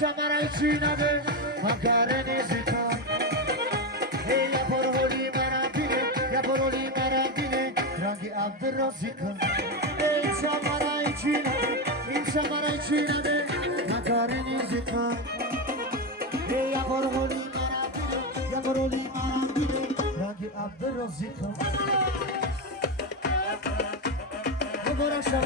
Samara içine de makarene zika. Hey ya poroli marabine, ya poroli marabine, rangi abdurrazika. Hey Samara içine de makarene zika. Hey ya poroli marabine, rangi abdurrazika. Moborasha.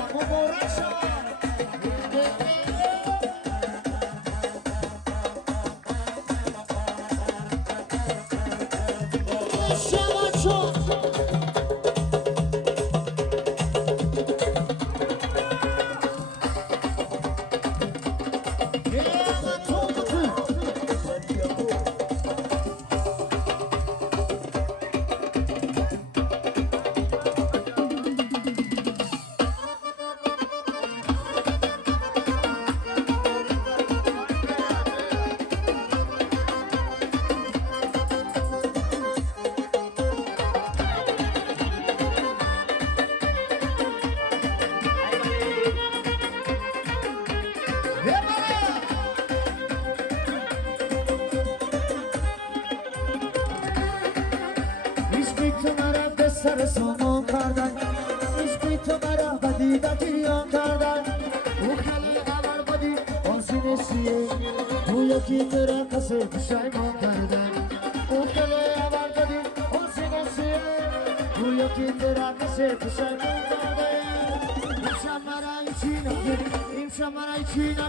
Sar sono kardan, ismi tumara badi badiyon kardan. Ukhali avar badi onsine siye, huyo ki tera kase pishaymo kardan. Ukhali avar badi onsine siye, huyo ki tera kase pishaymo kardan. Imshamara içine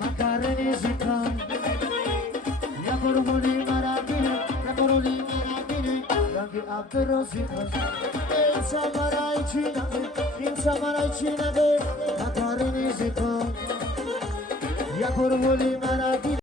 makareni zikan. Yaporoli marabine, rangi abdurrazika. Samara içine de makareni zikan. Yaporoli marabine.